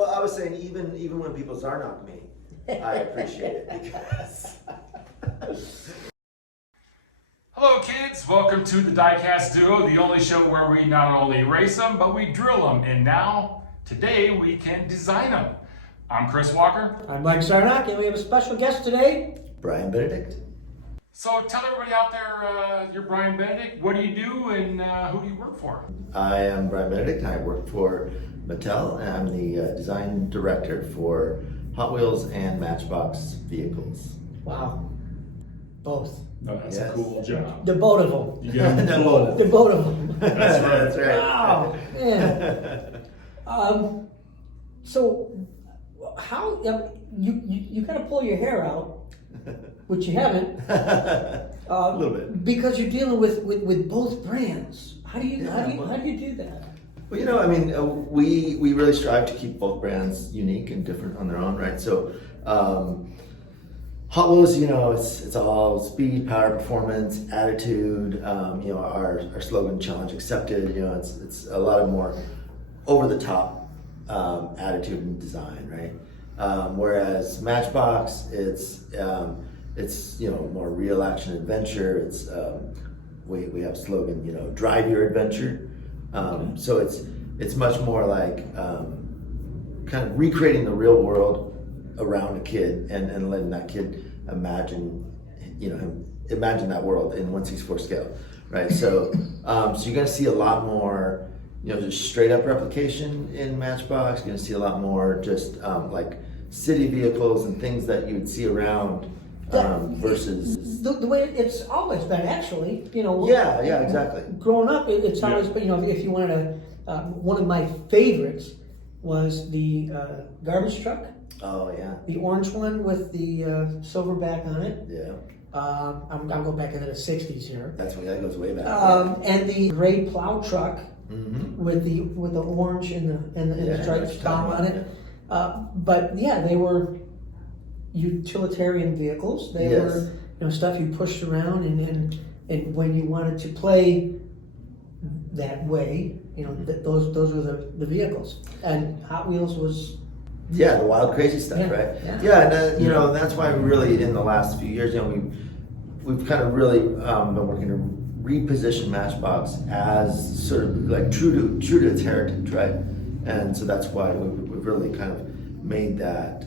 Well, I was saying even when people Zarnock me, I appreciate it because. Hello kids, welcome to the Diecast Duo, the only show where we not only race them, but we drill them. And now, today, we can design them. I'm Chris Walker. I'm Mike Zarnock, and we have a special guest today. Bryan Benedict. So tell everybody out there, you're Bryan Benedict. What do you do and who do you work for? I am Bryan Benedict and I work for Mattel and I'm the design director for Hot Wheels and Matchbox vehicles. Wow. Both. Oh, that's Yes. a cool job. The both of them. You get them The both. The both of them. That's right. That's right. Wow. Man. So, how you kind of pull your hair out, which you haven't. A little bit. Because you're dealing with both brands. How do you do that? Well, I mean, we really strive to keep both brands unique and different on their own, right? So, Hot Wheels, it's all speed, power, performance, attitude. Our slogan, challenge accepted. It's a lot of more over the top attitude and design, right? Whereas Matchbox, it's more real action adventure. It's we have a slogan, drive your adventure. So it's much more like kind of recreating the real world around a kid and letting that kid imagine that world in 1/64 scale, right? So so you're gonna see a lot more just straight up replication in Matchbox. You're gonna see a lot more just like city vehicles and things that you would see around versus the way it's always been, actually. yeah, exactly. Growing up, it's always been. If you wanted to, one of my favorites was the garbage truck. Oh yeah. The orange one with the silver back on it. Yeah. I'm going back into the '60s here. That goes way back. And the gray plow truck Mm-hmm. with the orange and the striped top on it. Yeah. But yeah, they were utilitarian vehicles. They Yes. were stuff you pushed around, and when you wanted to play that way, those were the vehicles. And Hot Wheels was. Yeah, the wild, crazy stuff, Yeah, right? yeah. And and that's why we really, in the last few years, we've kind of really been working to reposition Matchbox as sort of like true to its heritage, right? And so that's why we've really kind of made that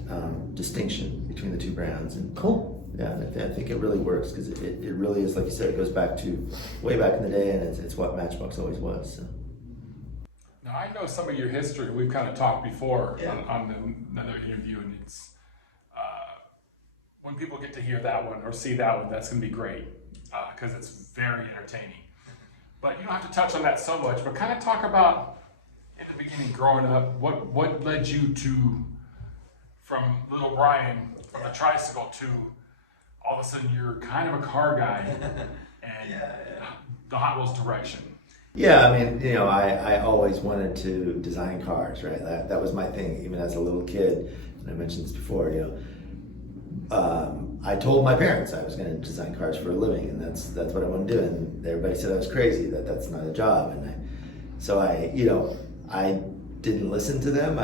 distinction between the two brands. And Cool. yeah, I think it really works because it really is, like you said, it goes back to way back in the day, and it's what Matchbox always was. So. Now I know some of your history. We've kind of talked before Yeah. on another interview, and it's when people get to hear that one or see that one, that's going to be great because it's very entertaining. But you don't have to touch on that so much. But kind of talk about in the beginning, growing up, what led you to from little Bryan from a tricycle to all of a sudden you're kind of a car guy and the Hot Wheels direction. Yeah, I mean, I always wanted to design cars, right? That was my thing, even as a little kid. And I mentioned this before, I told my parents I was going to design cars for a living, and that's what I want to do. And everybody said I was crazy, that's not a job. And so I didn't listen to them.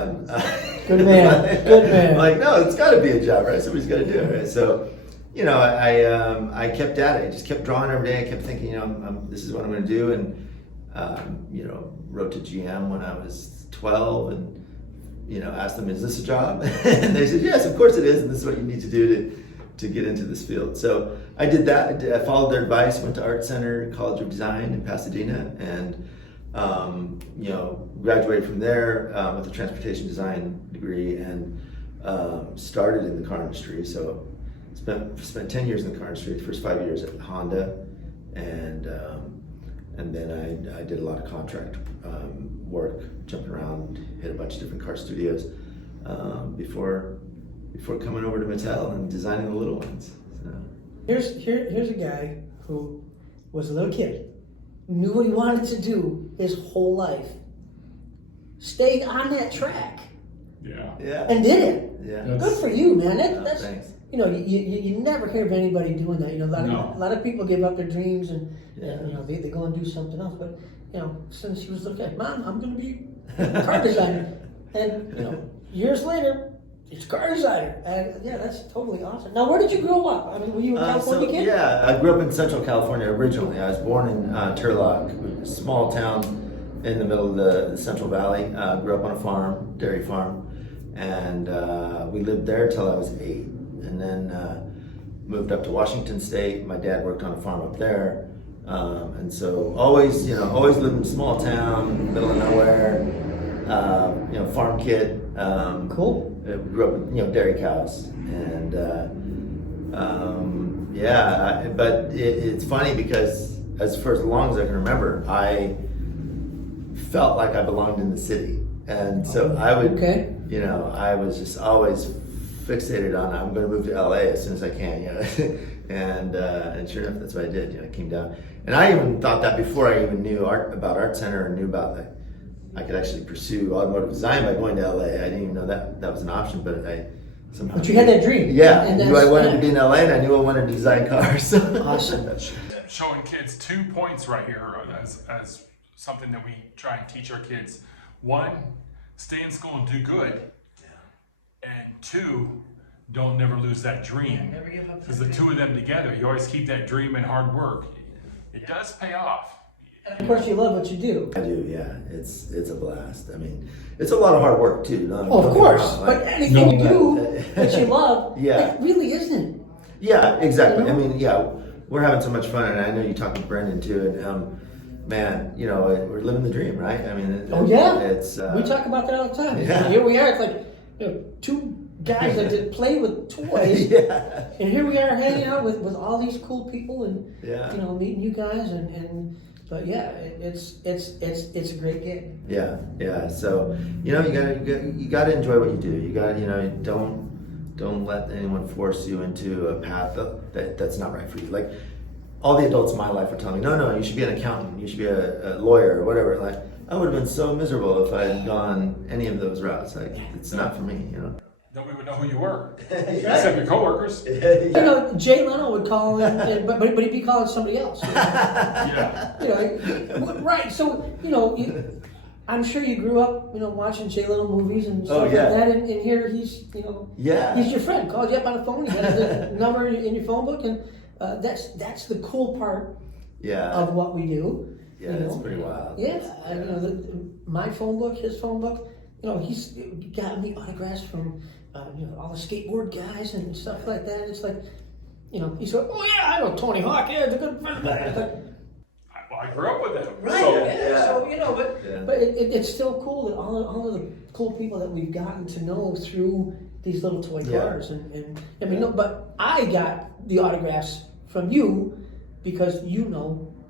Good man. Good man. Like, no, it's got to be a job, right? Somebody's got to do it, right? So, I kept at it. I just kept drawing every day. I kept thinking, this is what I'm going to do. And wrote to GM when I was 12 and, asked them, is this a job? And they said, yes, of course it is. And this is what you need to do to get into this field. So I did that. I followed their advice, went to Art Center, College of Design in Pasadena, and, graduated from there with a transportation design degree and started in the car industry. So spent 10 years in the car industry, the first 5 years at Honda, and then I did a lot of contract work, jumping around, hit a bunch of different car studios before coming over to Mattel and designing the little ones. So. Here's a guy who was a little kid, knew what he wanted to do his whole life, stayed on that track, Yeah. and did it. Yeah. Good for you, man. That's thanks. you never hear of anybody doing that. No. A lot of people give up their dreams and Yeah. they go and do something else. But since she was looking at, Mom, I'm going to be a car designer. And, years later, it's car designer. And yeah, that's totally awesome. Now, where did you grow up? I mean, were you a California kid? Yeah, I grew up in Central California originally. I was born in Turlock, a small town in the middle of the Central Valley. Grew up on a farm, dairy farm, and we lived there till I was 8, and then moved up to Washington State. My dad worked on a farm up there, and so always lived in a small town, middle of nowhere. Farm kid. Cool. Grew up with dairy cows, and but it's funny because for as long as I can remember, I felt like I belonged in the city, and so I would, I was just always fixated on I'm going to move to LA as soon as I can, and sure enough, that's what I did. I came down, and I even thought that before I even knew about Art Center and knew about I could actually pursue automotive design by going to LA. I didn't even know that was an option, but I somehow. But you had that dream. Yeah, I knew I wanted to be in LA, and I knew I wanted to design cars. Awesome. Showing kids 2 points right here as something that we try and teach our kids. 1, stay in school and do good. And 2, don't never lose that dream. Never give up. Because the two of them together, you always keep that dream and hard work. It does pay off. And of course, you love what you do. I do, yeah. It's a blast. I mean, it's a lot of hard work too. Of course, but anything you do that you love, yeah, it really isn't. Yeah, exactly. I mean, yeah, we're having so much fun, and I know you talked with Brendan too, and man, we're living the dream, right? I mean, it's we talk about that all the time. Yeah. Here we are. It's like 2 guys that did play with toys, yeah. And here we are hanging out with all these cool people, and Yeah. meeting you guys, but yeah, it's a great gig. Yeah. So you gotta enjoy what you do. You gotta don't let anyone force you into a path that's not right for you. Like all the adults in my life are telling me, no, you should be an accountant, you should be a lawyer or whatever. Like I would have been so miserable if I had gone any of those routes. Like it's not for me. Nobody would know who you were, except your coworkers. Jay Leno would call in, but he'd be calling somebody else. Yeah. Right. So I'm sure you grew up, watching Jay Leno movies and stuff like yeah. that. And here he's, Yeah. he's your friend. Called you up on the phone. He has the number in your phone book, and that's the cool part of what we do. Yeah, it's pretty wild. Yeah, my phone book, his phone book. He's got me autographs from all the skateboard guys and stuff like that. It's like, he said, "Oh yeah, I know Tony Hawk. Yeah, it's a good friend." I grew up with them. Right. So, Yeah. So but it's still cool that all of the cool people that we've gotten to know through these little toy cars, and I mean, but I got the autographs from you because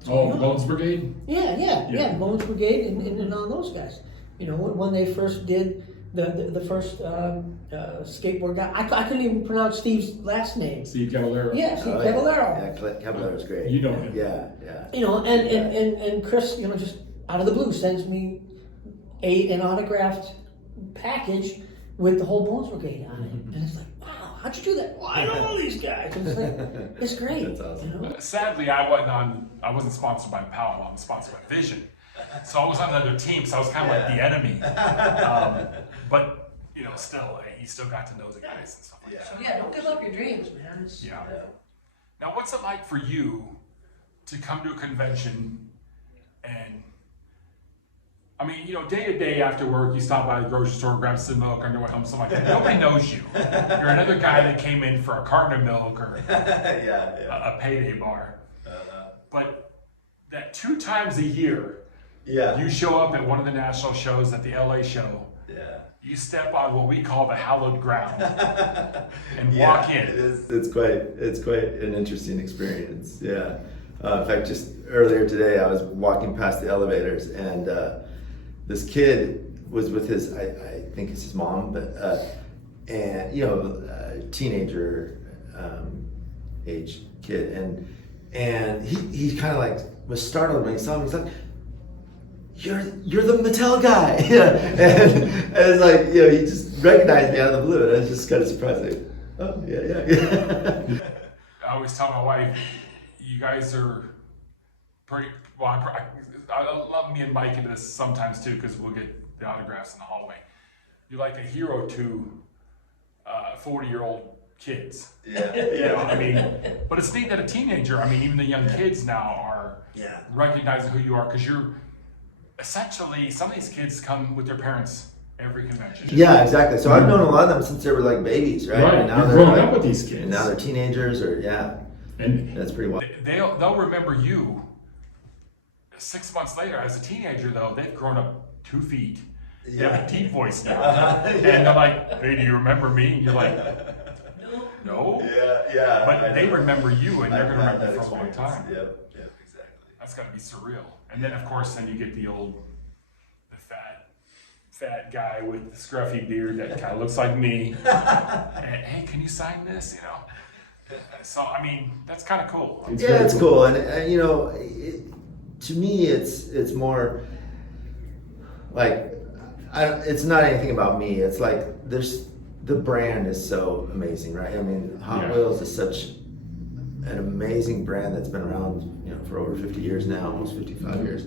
Bones Brigade? Yeah, Bones Brigade and all those guys. When they first did the first skateboard guy, I couldn't even pronounce Steve's last name. Steve Cavallero. Yeah, Steve Cavallero. Yeah, Caballero's great. You know him. Yeah. And Chris, just out of the blue sends me an autographed package with the whole Bones Brigade on it, and it's like, wow, how'd you do that? Well, I know all these guys. And it's like, it's great. That's awesome. Sadly, I wasn't sponsored by Powell. I'm sponsored by Vision. So I was on another team, so I was kind of like the enemy. But still, you still got to know the guys and stuff like that. So don't give up your dreams, man. Now, what's it like for you to come to a convention and, I mean, day to day after work, you stop by the grocery store, grab some milk, or something like that. Nobody knows you. You're another guy that came in for a carton of milk or a payday bar. But that 2 times a year, you show up at one of the national shows, at the LA show. You step on what we call the hallowed ground and walk in. It's quite an interesting experience. Yeah. In fact, just earlier today, I was walking past the elevators, and this kid was with his, I think it's his mom, but teenager age kid, and he kind of like was startled when he saw him. He's like, You're the Mattel guy. and it's like, he just recognized me out of the blue, and I was just kind of surprised. Like, oh, yeah. I always tell my wife, you guys are pretty, I love me and Mike into this sometimes too, because we'll get the autographs in the hallway. you're like a hero to 40-year-old kids. Yeah. You know, I mean, but it's neat that a teenager, I mean, even the young kids now are recognizing who you are, because you're essentially, some of these kids come with their parents every convention. Yeah, exactly. So I've known a lot of them since they were like babies, right? Right. And now You're they're growing like, up with these kids. And now they're teenagers, or And that's pretty wild. they'll remember you 6 months later. As a teenager, though, they've grown up 2 feet. They have a deep voice now. And they're like, hey, do you remember me? And you're like, no. Yeah. But they remember you, and they're going to remember you for a long time. Yep, exactly. That's got to be surreal. And then, of course, then you get the fat guy with the scruffy beard that kind of looks like me. And, hey, can you sign this? You know. So I mean, that's kind of cool. It's cool, and you know, to me, it's more like it's not anything about me. It's like the brand is so amazing, right? I mean, Hot Wheels is such an amazing brand that's been around, you know, for over 50 years now, almost 55 years.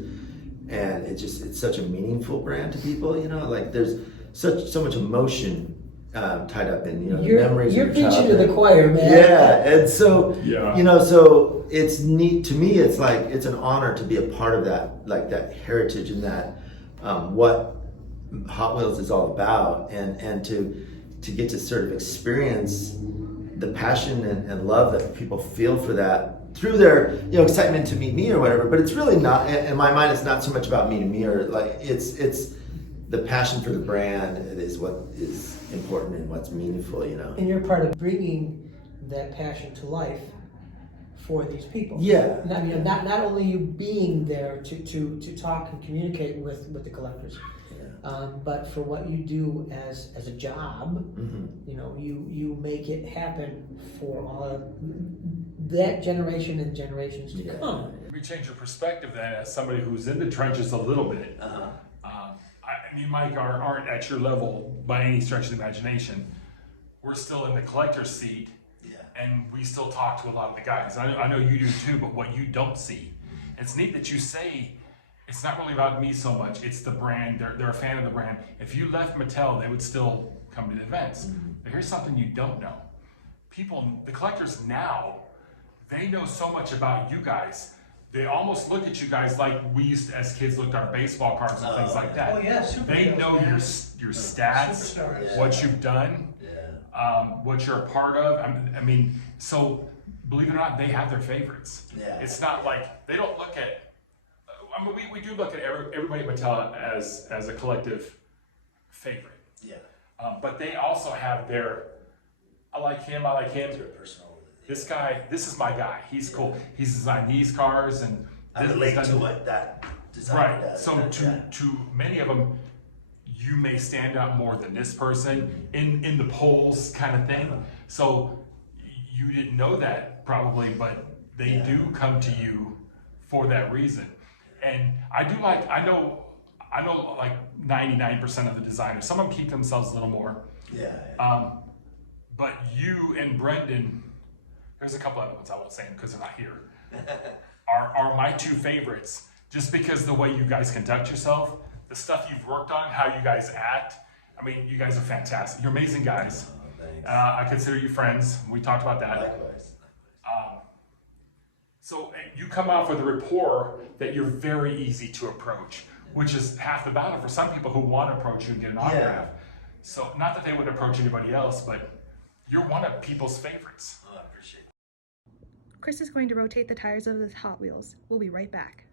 And it's such a meaningful brand to people, you know, like there's so much emotion tied up in, you know, the memories. You're of your preaching to the childhood. choir, man. Yeah, and so, Yeah. you know, so it's neat, to me, it's like, it's an honor to be a part of that, like that heritage and that, what Hot Wheels is all about, and to get to sort of experience the passion and love that people feel for that through their, you know, excitement to meet me or whatever. But it's really not, in my mind, it's not so much about meeting me, or like it's the passion for the brand is what is important and what's meaningful, you know. And you're part of bringing that passion to life for these people. Yeah. Not, you know, not only you being there to talk and communicate with the collectors, but for what you do as a job, you know, you make it happen for all of that generation and generations to come. Let me change your perspective then, as somebody who's in the trenches a little bit. I mean, Mike, aren't at your level by any stretch of the imagination. We're still in the collector's seat, and we still talk to a lot of the guys. I know you do too, but what you don't see. It's neat that you say, it's not really about me so much, it's the brand, they're a fan of the brand. If you left Mattel, they would still come to the events. But here's something you don't know. People, the collectors now, they know so much about you guys. They almost look at you guys like we used to, as kids, looked at our baseball cards and things like that. Oh yeah, They know your stats, Superstars. what you've done, what you're a part of. I mean, so believe it or not, they have their favorites. It's not like, they don't look at, I mean, we do look at everybody at Mattel as a collective favorite. But they also have their, I like him. This guy, this is my guy. He's cool. He's designed these cars, and I relate to what that design right. does. So to many of them, you may stand out more than this person in the polls, kind of thing. So you didn't know that probably, but they do come to you for that reason. And I do like, I know like 99% of the designers. Some of them keep themselves a little more. But you and Brendan, there's a couple other ones I won't say them because they're not here, are my two favorites, just because the way you guys conduct yourself, the stuff you've worked on, how you guys act. I mean, you guys are fantastic. You're amazing guys. Thanks. I consider you friends. We talked about that. Likewise. So you come out with a rapport that you're very easy to approach, which is half the battle for some people who want to approach you and get an autograph. So not that they would approach anybody else, but you're one of people's favorites. Oh, I appreciate it. Chris is going to rotate the tires of his Hot Wheels. We'll be right back.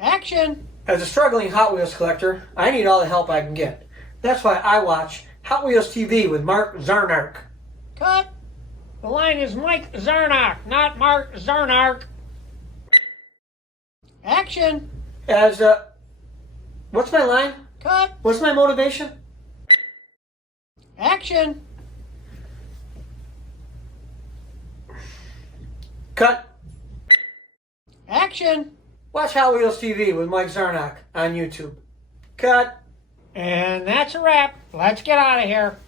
Action! As a struggling Hot Wheels collector, I need all the help I can get. That's why I watch Hot Wheels TV with Mike Zarnock. Cut! The line is Mike Zarnock, not Mark Zarnock. Action! As what's my line? Cut! What's my motivation? Action! Cut! Action! Watch Hot Wheels TV with Mike Zarnock on YouTube. Cut! And that's a wrap. Let's get out of here.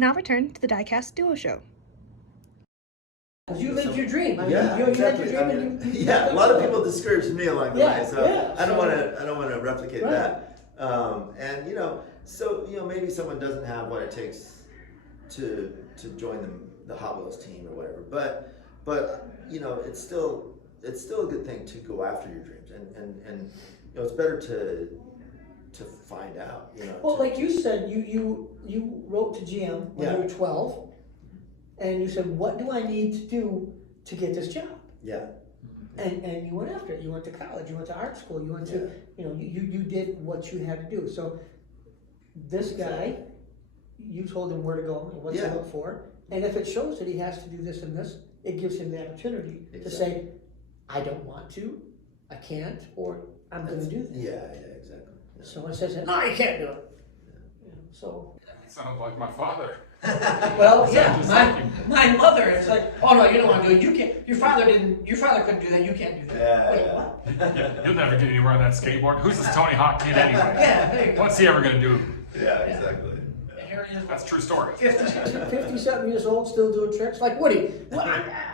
now return to the Diecast Duo Show. You lived your dream. I mean, Yeah, you lived exactly. your I dream mean, and you yeah, a lot of people discouraged me along the Yeah, way, so yeah, I don't so- want to replicate Right. that. And so maybe someone doesn't have what it takes to join the Hot Wheels team or whatever. But it's still a good thing to go after your dreams, and it's better to find out. Well, like you said, you wrote to GM when Yeah. you were 12, and you said, "What do I need to do to get this job?" Yeah. And you went after it. You went to college. You went to art school. You went to you did what you had to do. So this guy, you told him where to go and what to Yeah. look for, and if it shows that he has to do this and this, it gives him the opportunity to Exactly. say, "I don't want to, I can't, or I'm going to do this." Yeah, exactly. Yeah. Someone says, "No, you can't do it." So. Sounds like my father. Well, So yeah, just my mother is like, "Oh no, you don't want to do it. You can't. Your father couldn't do that. You can't do that." Yeah, Wait, yeah. what? Yeah, you'll never get anywhere on that skateboard. Who's this Tony Hawk kid anyway? Yeah, there you go. What's he ever gonna do? Yeah, exactly. And here he is, That's a true story. 50-something years old, still doing tricks. Like Woody.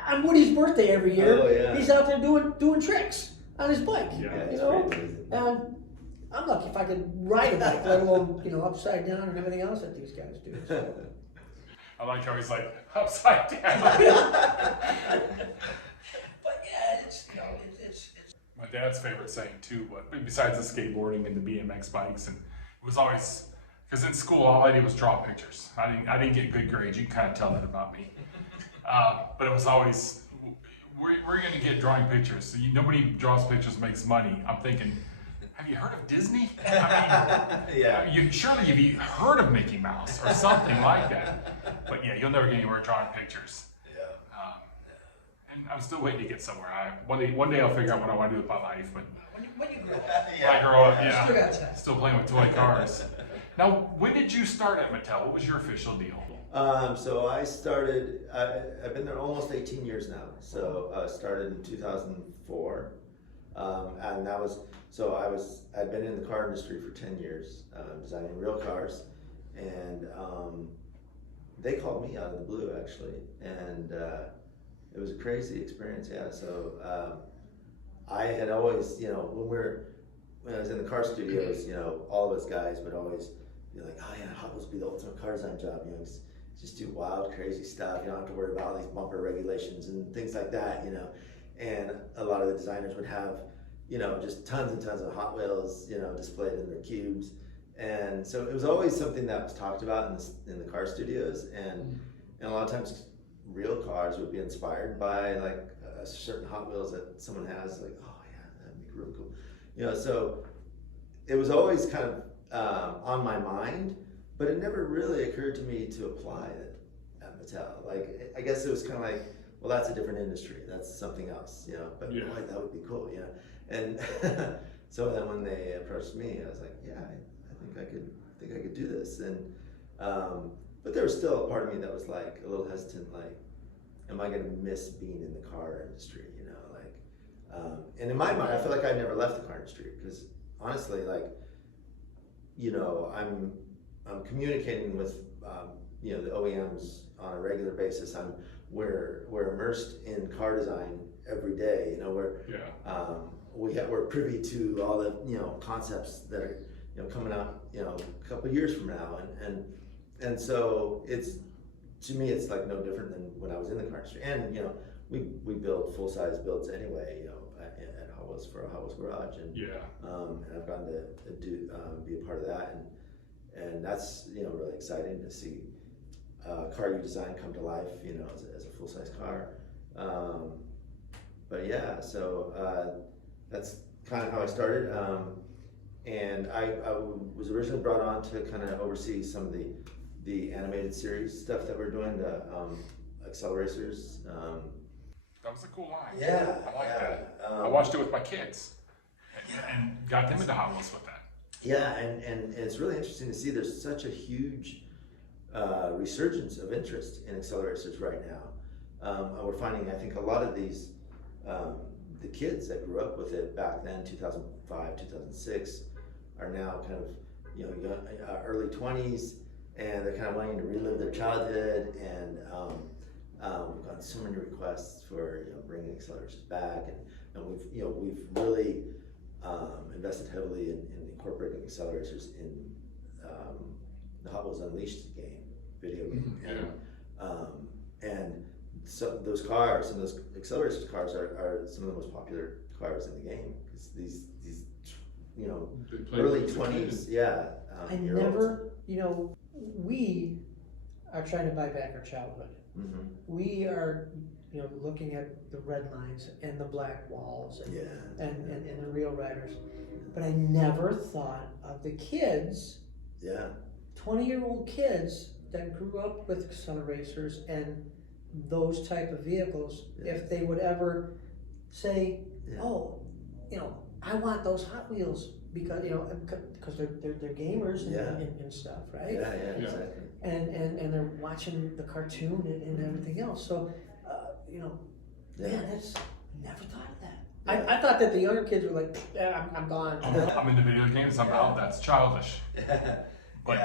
On Woody's birthday every year, Oh, yeah. he's out there doing tricks on his bike. Yeah, Yeah, you it's know, pretty amazing. and I'm lucky if I could ride a bike, let alone upside down and everything else that these guys do. So. I like how he's like upside down. But yeah, it's My dad's favorite saying too, but besides the skateboarding and the BMX bikes, and it was always because in school all I did was draw pictures. I didn't get good grades. You can kind of tell that about me. But it was always we're gonna get drawing pictures. So nobody draws pictures makes money. I'm thinking, have you heard of Disney? I mean, Yeah. surely you've heard of Mickey Mouse or something like that. But yeah, you'll never get anywhere drawing pictures. Yeah. And I'm still waiting to get somewhere. One day I'll figure out what I want to do with my life. But when you grow up, when I grow up, still got yeah, time. still playing with toy cars. Now, when did you start at Mattel? What was your official deal? So I started, I've been there almost 18 years now. So I started in 2004. And that was, I'd been in the car industry for 10 years, designing real cars. And they called me out of the blue actually. And it was a crazy experience, yeah. So I had always, when I was in the car studios, all of us guys would always be like, "Oh yeah, Hot Wheels would be the ultimate car design job. Just do wild, crazy stuff. You don't have to worry about all these bumper regulations and things like that, And a lot of the designers would have, just tons and tons of Hot Wheels, displayed in their cubes. And so it was always something that was talked about in the car studios. And a lot of times real cars would be inspired by like a certain Hot Wheels that someone has, like, oh yeah, that'd be really cool. So it was always kind of on my mind, but it never really occurred to me to apply it at Mattel. Like, I guess it was kind of like, well, that's a different industry. That's something else, but Yeah. boy, that would be cool, And so then when they approached me, I was like, yeah, I think I could do this. And but there was still a part of me that was like a little hesitant, like, am I going to miss being in the car industry? And in my mind, I feel like I never left the car industry because honestly, like, I'm communicating with the OEMs on a regular basis. We're immersed in car design every day. We're privy to all the concepts that are coming out a couple of years from now, and so to me it's like no different than when I was in the car industry. And we build full size builds anyway. At Hot Wheels for a Hot Wheels garage, and I've gotten to do be a part of that, and that's really exciting to see car you design come to life, as a full size car. But yeah, so that's kind of how I started, and I was originally brought on to kind of oversee some of the animated series stuff that we're doing, the Acceleracers. That was a cool line. Yeah, I like yeah. that. I watched it with my kids and got them into Hot Wheels with that. Yeah, and it's really interesting to see there's such a huge resurgence of interest in Acceleracers right now. We're finding, I think, a lot of these, the kids that grew up with it back then, 2005, 2006, are now kind of, early 20s, and they're kind of wanting to relive their childhood. And we've gotten so many requests for bringing accelerators back, and we've really invested heavily in incorporating accelerators in the Hot Wheels Unleashed game, video game. And so those cars and those accelerators cars are some of the most popular cars in the game, because these early 20s, I never, we are trying to buy back our childhood. Mm-hmm. We are, looking at the red lines and the black walls and the real riders. But I never thought of the kids, 20-year-old kids that grew up with accelerators and those type of vehicles, if they would ever say, oh, I want those Hot Wheels because they're gamers and stuff, right? Yeah, exactly. And they're watching the cartoon and everything else. So, that's never thought of that. I thought that the younger kids were like, I'm gone. I'm into video games. I'm out. That's childish. But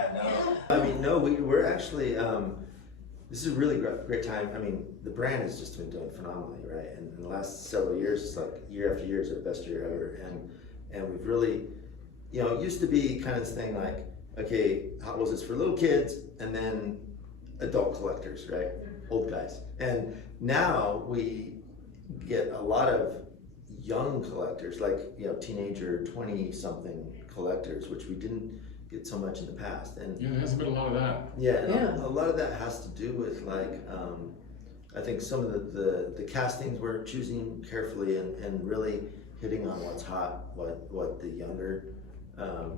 I mean, no, we're actually. This is a really great time. I mean, the brand has just been doing phenomenally, right? And in the last several years, it's like year after year is our best year ever. And we've really, it used to be kind of this thing like, okay, Hot Wheels is for little kids and then adult collectors, right? Old guys. And now we get a lot of young collectors, like, teenager, 20-something collectors, which we didn't get so much in the past. And there hasn't been a lot of that. A lot of that has to do with I think some of the castings we're choosing carefully and really hitting on what's hot, what the younger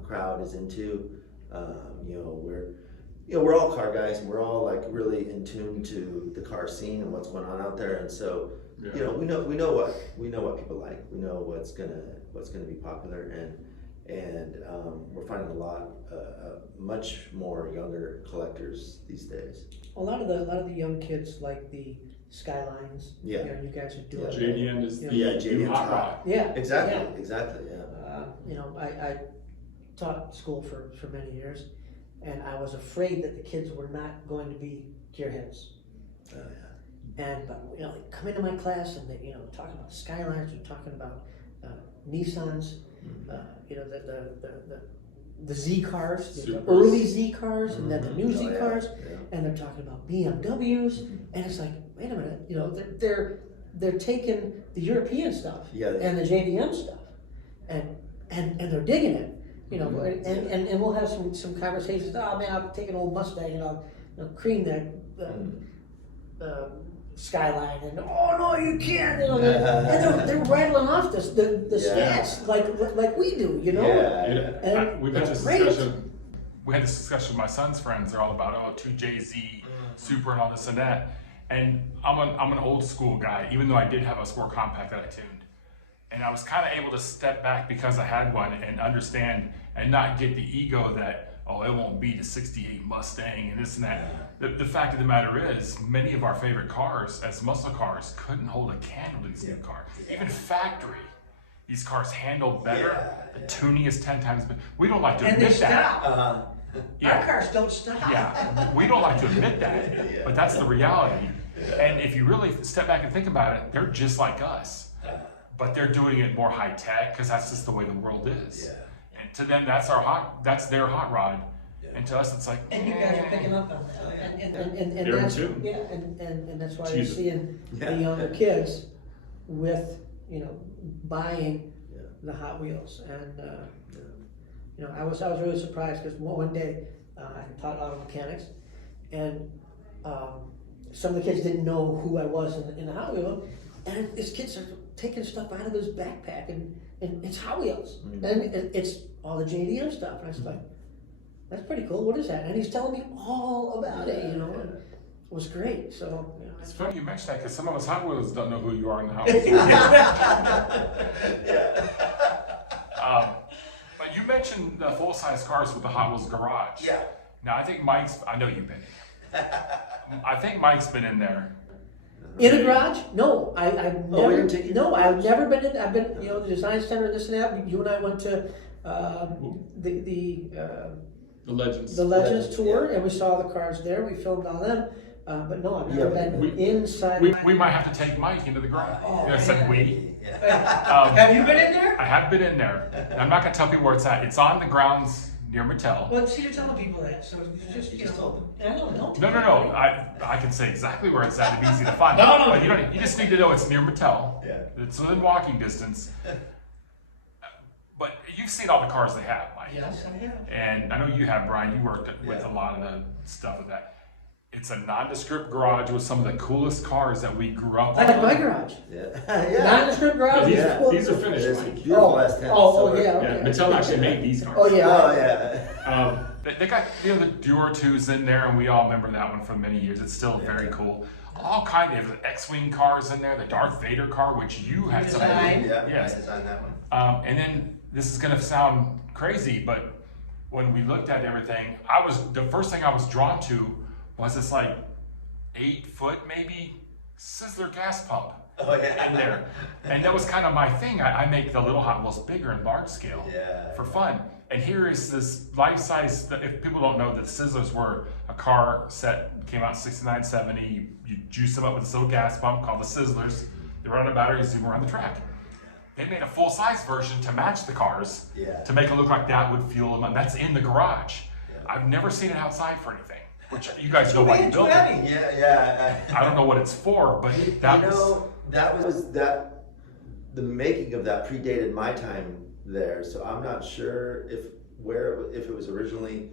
crowd is into. We're all car guys, and we're all like really in tune to the car scene and what's going on out there, and so we know what people like. We know what's gonna be popular, and we're finding a lot much more younger collectors these days. A lot of the young kids like the Skylines. You guys are doing. JDM is the JDM's hot rod. Exactly. I taught school for many years, and I was afraid that the kids were not going to be gearheads. But they come into my class and they talking about Skylines, they're talking about Nissans, the Z cars, the early Z cars, and then the new Z cars, and they're talking about BMWs, and it's like, wait a minute, they're taking the European stuff and the JDM stuff, and they're digging it, and we'll have some conversations. Oh man, I'll take an old Mustang and I'll cream that Skyline, and oh no, you can't, and they're rattling off the stats like we do, And we've had this great. discussion. We had this discussion with my son's friends. They're all about 2JZ Super and all this and that. And I'm an old school guy, even though I did have a Sport Compact that I tuned. And I was kind of able to step back because I had one and understand and not get the ego that, it won't be the 68 Mustang and this and that. The fact of the matter is, many of our favorite cars as muscle cars couldn't hold a candle to these new cars. Even factory, these cars handle better. The tuning is 10 times better. We don't like to admit that. Our cars don't stop. We don't like to admit that, but that's the reality. And if you really step back and think about it, they're just like us, but they're doing it more high tech because that's just the way the world is. And to them, that's their hot rod, and to us, it's like. And you guys are picking up on that, and They're that's too. and that's why you're seeing the younger kids with buying the Hot Wheels, and I was really surprised because one day I taught auto mechanics, and some of the kids didn't know who I was in the Hot Wheel, and these kids are taking stuff out of his backpack, and it's Hot Wheels, and it's all the JDM stuff, and I was like, that's pretty cool. What is that? And he's telling me all about it. And it was great. So it's funny you mention that because some of us Hot Wheels don't know who you are in the Hot Wheels. But you mentioned the full-size cars with the Hot Wheels garage. Now I think I know you've been in. I think Mike's been in there. In a garage? No, I've never been in. I've been, the design center, this and that. You and I went to The Legends. the Legends Legends, tour, yeah. and we saw the cars there. We filmed all them. But no, I've never Yeah, been we- inside. We might have to take Mike into the garage. I said we. Yeah. Have you been in there? I have been in there. And I'm not going to tell people where it's at. It's on the grounds near Mattel. Well, see, you're telling people that, so it's just, You you just know. told I don't know. No. I can say exactly where it's at. It'd be easy to find. No. But you don't. You just need to know it's near Mattel. Yeah. It's within walking distance. But you've seen all the cars they have, Mike. Yes, I have. And I know you have, Brian. You worked with Yeah. a lot of the stuff with that. It's a nondescript garage with some of the coolest cars that we grew up Like my on. garage. Yeah. Yeah. Nondescript garage. These, is Yeah. cool. these are finished, It's Mike. beautiful Oh, S10. oh, silver. yeah. Yeah, Okay. Mattel actually made these cars. Oh, yeah. Oh yeah. They got the Duo 2s in there, and we all remember that one for many years. It's still very cool. All kind of X-wing cars in there. The Darth Vader car, which you had some. Design. Yeah, Yes. I designed that one. And then this is going to sound crazy, but when we looked at everything, the first thing I was drawn to was this like 8-foot maybe Sizzler gas pump Oh yeah. in there, and that was kind of my thing. I make the little Hot Wheels bigger and large scale Yeah. for fun. And here is this life size. If people don't know, the Sizzlers were a car set, came out in 69, 70. You juice them up with this little gas pump called the Sizzlers. They run on a battery, zoom around the track. They made a full size version to match the cars Yeah. to make it look like that would fuel them. And that's in the garage. Yeah. I've never seen it outside for anything, which you guys know why you built it. Yeah. I don't know what it's for, but that you was. know, that was that. The making of that predated my time there, so I'm not sure if it was originally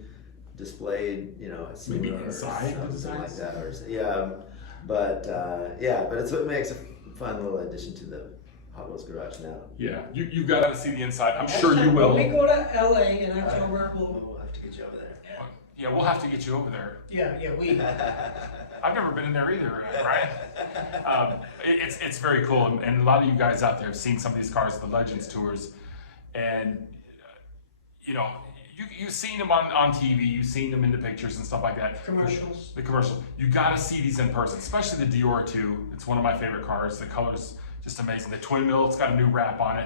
displayed, you know, at Maybe SEMA or inside the something like designs? that, or but it makes a fun little addition to the Hot Wheels garage now. Yeah, you've got to see the inside. I'm sure you will. When we go to LA in October, We'll have to get you over there. Yeah, we'll have to get you over there. we. I've never been in there either, right? It's very cool, and a lot of you guys out there have seen some of these cars at the Legends tours, and you know, you've seen them on TV, you've seen them in the pictures and stuff like that. Commercials. The commercial. You got to see these in person, especially the Dior 2. It's one of my favorite cars. The color's just amazing. The twin mill, it's got a new wrap on it.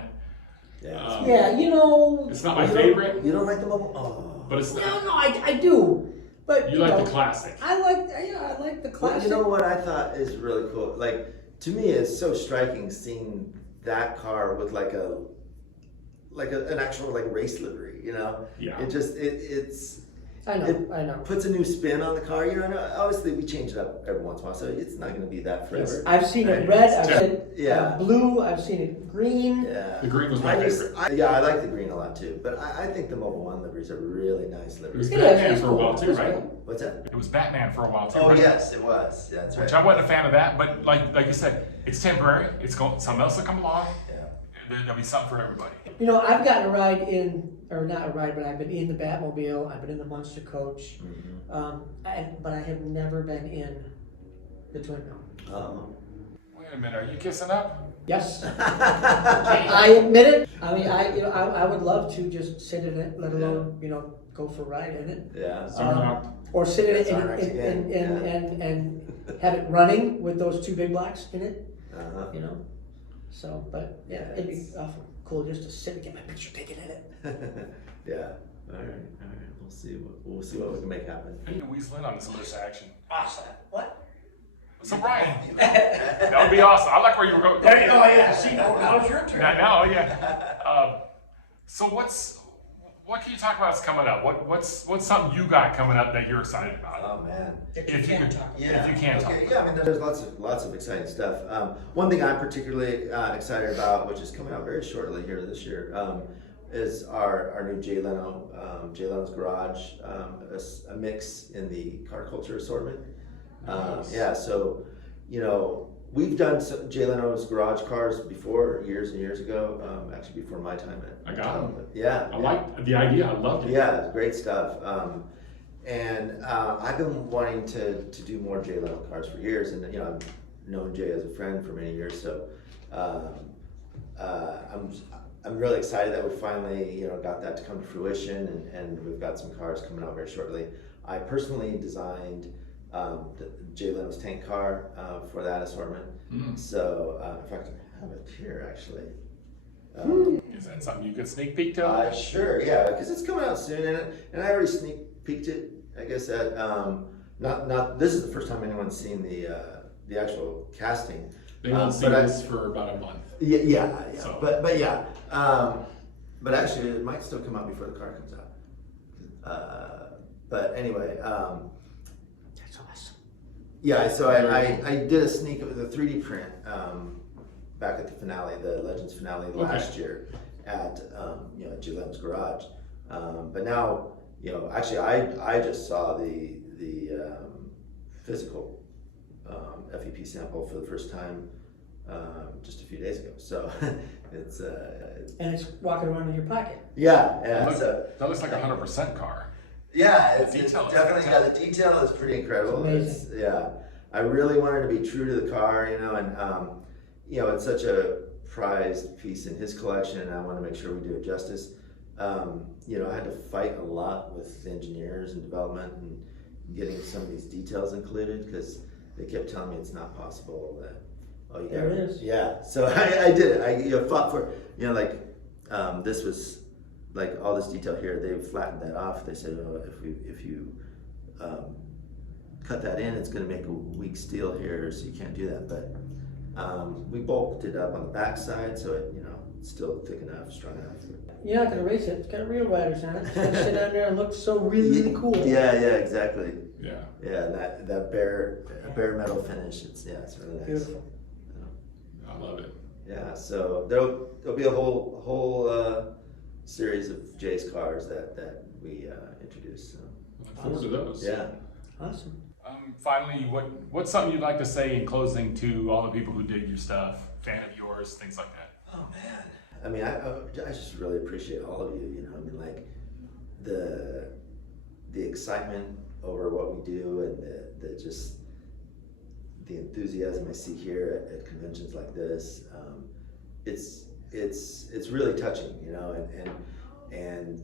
Yeah. Yeah, you know. It's not my You don't- favorite, You don't like the mobile? Oh. but it's No, I do. But you like know, the classic. I like the Well, classic. you know what I thought is really cool? Like, to me, it's so striking seeing that car with an actual like race livery. You know, Yeah. It just it's I know. puts a new spin on the car. You know, obviously we change it up every once in a while, so it's not going to be that forever. I've seen it red. I've seen it Yeah. blue. I've seen it green. Yeah, The green was my favorite. I like the green a lot too, but I think the Mobile One liveries are really nice It was liveries. It is, Batman it's for a cool. while too, It's right? cool. What's that? It was Batman for a while too, Oh right? yes, it was. Yeah, that's right. Which I wasn't a fan of that, but like you said, it's temporary. It's going. Something else will come along. Yeah. There'll be something for everybody. You know, I've gotten a ride in, or not a ride, but I've been in the Batmobile. I've been in the Monster Coach. But I have never been in the Twin Mill. Wait a minute, are you kissing up? Yes, I admit it. I mean, I would love to just sit in it, let alone go for a ride in it, Yeah. Zarnock. or sit in it Zarnock again, and have it running with those two big blocks in it. Uh-huh. So, but yeah, it'd be awful cool just to sit and get my picture taken in it. Yeah. All right. We'll see what we can make happen. I need to weasel in on some of this action. Awesome. What? So Brian, that would be awesome. I like where you were going. There you go. Yeah. See, now it's your turn. I know, yeah. So what can you talk about that's coming up? What's something you got coming up that you're excited about? Oh man. If you If you can could- talk. Yeah. If you can talk Okay. about Yeah. I mean, There's lots of exciting stuff. One thing I'm particularly excited about, which is coming out very shortly here this year, is our new Jay Leno, Jay Leno's Garage, a mix in the car culture assortment. Nice. Yeah, so we've done Jay Leno's Garage cars before, years and years ago. Actually, before my time at. I got them. Yeah. I like the idea. I loved it. Yeah, it's great stuff. And I've been wanting to do more Jay Leno cars for years, and I've known Jay as a friend for many years. So I'm really excited that we finally got that to come to fruition, and we've got some cars coming out very shortly. I personally designed the Jay Leno's tank car for that assortment. So in fact, I have it here actually. Is that something you could sneak peek to? Sure, yeah, because it's coming out soon, and I already sneak peeked it, I guess, at not. This is the first time anyone's seen the actual casting. They won't see but this for about a month. Yeah. So. But yeah. But actually, it might still come out before the car comes out. But anyway. That's awesome. Yeah, so I did a sneak of the 3D print back at the finale, the Legends finale last year at at Gillem's garage. But now, actually I just saw the physical FEP sample for the first time just a few days ago. So it's And it's walking around in your pocket. yeah. That looks like a 100% car. Yeah, The it's detail is definitely, fantastic. the detail is pretty incredible. It's amazing. I really wanted to be true to the car, and it's such a prized piece in his collection, and I want to make sure we do it justice. I had to fight a lot with engineers and development and getting some of these details included because they kept telling me it's not possible that. Oh, you There got it is. Yeah, so I did it. I fought for this was like all this detail here. They flattened that off. They said, oh, if you cut that in, it's going to make a weak steel here, so you can't do that. But we bulked it up on the back side, so it's still thick enough, strong enough. You're not gonna race it. It's got real riders on it. It's gonna sit on there and look so really cool. Yeah, exactly. Yeah. Yeah, that bare metal finish. It's really nice. Beautiful. I love it. Yeah, so there'll be a whole series of Jay's cars that we introduce. So. Look forward to those. Yeah. Awesome. Finally, what's something you'd like to say in closing to all the people who dig your stuff, fan of yours, things like that? Oh man. I mean, I just really appreciate all of you. Like the excitement over what we do and the enthusiasm I see here at conventions like this. It's really touching, and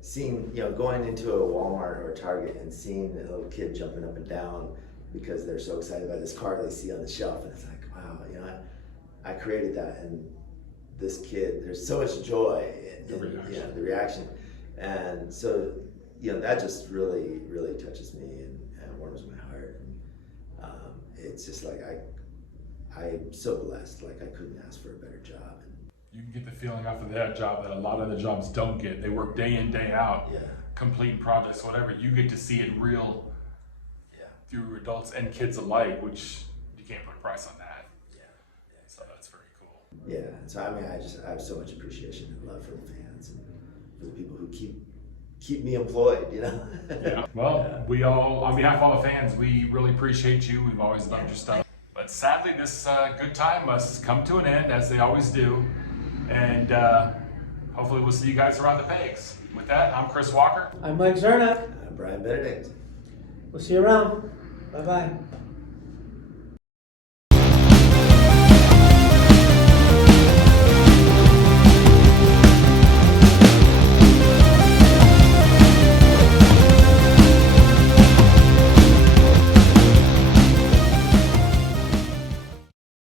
seeing, going into a Walmart or a Target and seeing a little kid jumping up and down because they're so excited by this car they see on the shelf, and it's like, wow, I created that, and this kid, there's so much joy in the reaction, and so that just really, really touches me and warms my heart. And it's just like I'm so blessed. Like I couldn't ask for a better job. You can get the feeling off of that job that a lot of the jobs don't get. They work day in, day out, completing projects, whatever. You get to see it real through adults and kids alike, which you can't put a price on that. So that's very cool. Yeah, so I mean, I have so much appreciation and love for the fans and for the people who keep me employed, Yeah. Well, we all, on behalf of all the fans, we really appreciate you. We've always loved your stuff. But sadly, this good time must come to an end, as they always do. And hopefully we'll see you guys around the pegs. With that, I'm Chris Walker. I'm Mike Zarnock. Bryan Benedict. We'll see you around. Bye-bye.